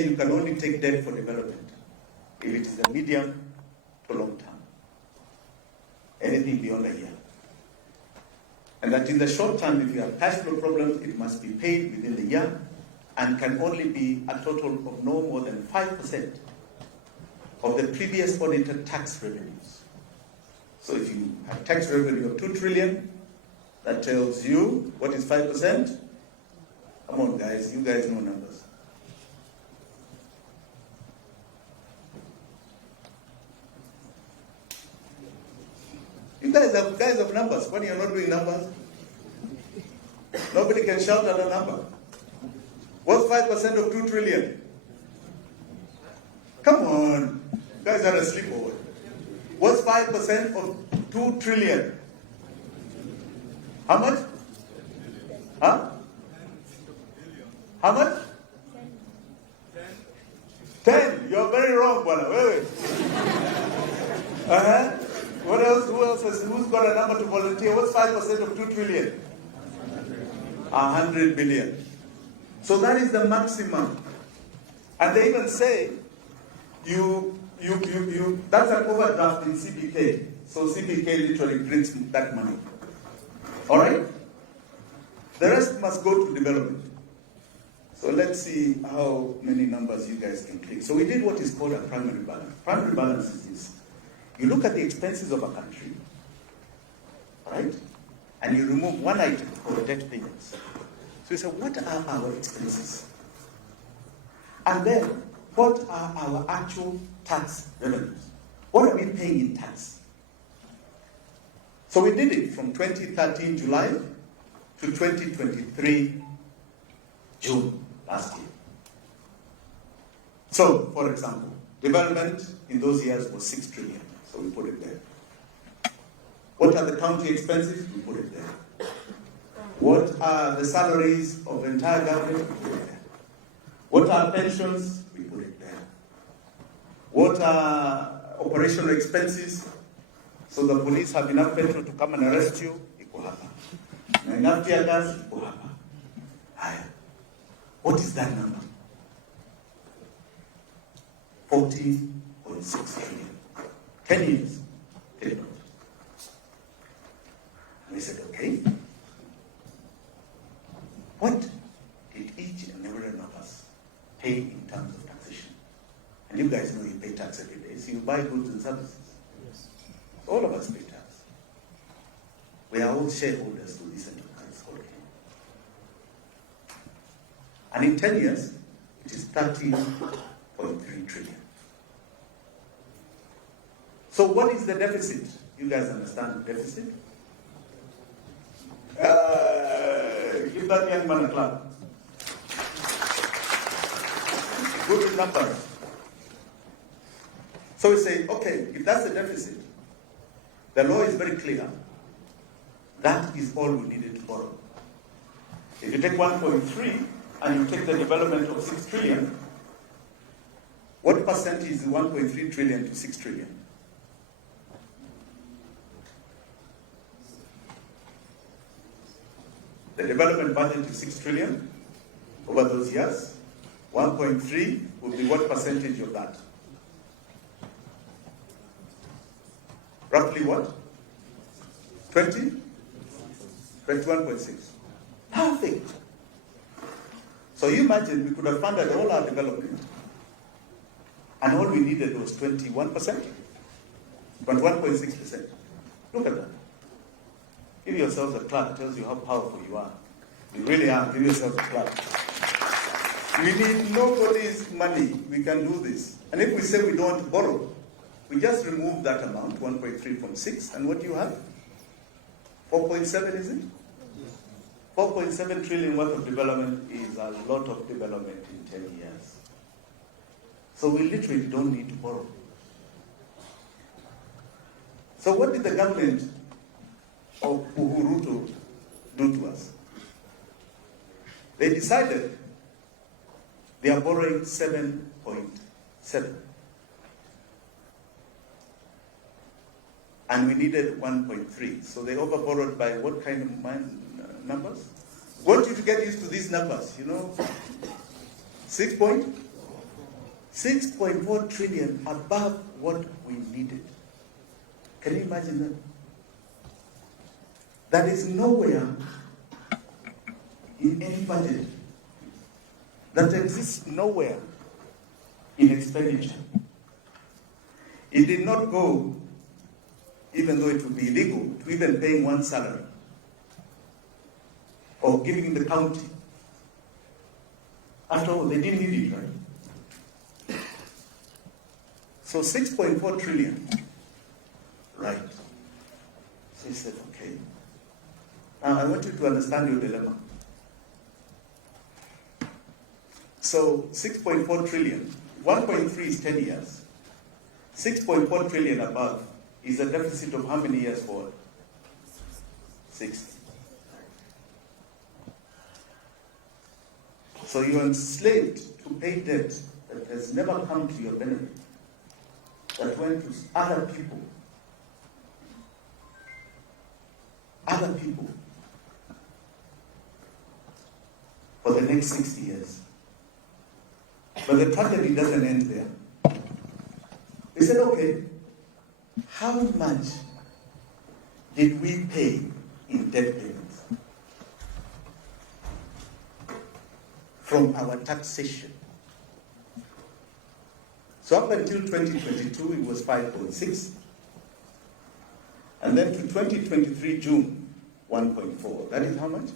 you can only take debt for development if it is a medium to long term. Anything beyond a year. And that in the short term, if you have cash flow problems, it must be paid within the year and can only be a total of no more than 5% of the previous audited tax revenues. So if you have tax revenue of 2 trillion, that tells you what is 5%? Come on guys, you guys know numbers. You guys are guys of numbers. When you're not doing numbers, nobody can shout at a number. What's 5% of 2 trillion? Come on. You guys are asleep or what? What's 5% of 2 trillion? How much? Huh? How much? 10. You're very wrong, Bwana. Wait. What else? Who's got a number to volunteer? What's 5% of 2 trillion? 100 billion. So that is the maximum. And they even say that's an overdraft in CBK. So CBK literally prints that money. All right? The rest must go to development. So let's see how many numbers you guys can click. So we did what is called a primary balance. Primary balance is this. You look at the expenses of a country, right? And you remove one item called debt payments. So you say, what are our expenses? And then, what are our actual tax revenues? What are we paying in tax? So we did it from 2013 July to 2023 June last year. So, for example, development in those years was 6 trillion. So we put it there. What are the county expenses? We put it there. What are the salaries of the entire government? We put it there. What are pensions? We put it there. What are operational expenses? So the police have enough petrol to come and arrest you? Iko hapa. Na enough tear gas? Iko hapa. Haya. What is that number? 40.6 trillion. 10 years. Take note. And we said, okay. What did each and every one of us pay in terms of taxation? And you guys know you pay tax every day. So you buy goods and services. Yes. All of us pay tax. We are all shareholders to this enterprise called Kenya. And in 10 years, it is 13.3 trillion. So what is the deficit? You guys understand the deficit? Give that young man a clap. Good numbers. So we say, okay, if that's the deficit, the law is very clear. That is all we needed to borrow. If you take 1.3 and you take the development of 6 trillion, what percentage is 1.3 trillion to 6 trillion? The development budget is 6 trillion over those years. 1.3 would be what percentage of that? Roughly what? 20? 21.6. Perfect. So you imagine we could have funded all our development and all we needed was 21%. 21.6%. Look at that. Give yourselves a clap. It tells you how powerful you are. You really are. Give yourselves a clap. We need nobody's money. We can do this. And if we say we don't borrow, we just remove that amount, 1.3.6, and what do you have? 4.7, is it? 4.7 trillion worth of development is a lot of development in 10 years. So we literally don't need to borrow. So what did the government of Ruto do to us? They decided they are borrowing 7.7. And we needed 1.3. So they overborrowed by what kind of numbers? Want you to get used to these numbers, 6 point? 6.4 trillion above what we needed. Can you imagine that? That is nowhere in any budget. That exists nowhere in expenditure. It did not go, even though it would be illegal, to even paying one salary or giving the county. After all, they didn't need it, right? So 6.4 trillion, right? So he said, okay. Now I want you to understand your dilemma. So 6.4 trillion, 1.3 is 10 years. 6.4 trillion above is a deficit of how many years forward? 60. So you are enslaved to pay debt that has never come to your benefit, that went to other people. Other people. For the next 60 years. But the tragedy doesn't end there. He said, okay, how much did we pay in debt payments from our taxation? So up until 2022, it was 5.6. And then to 2023 June, 1.4. That is how much?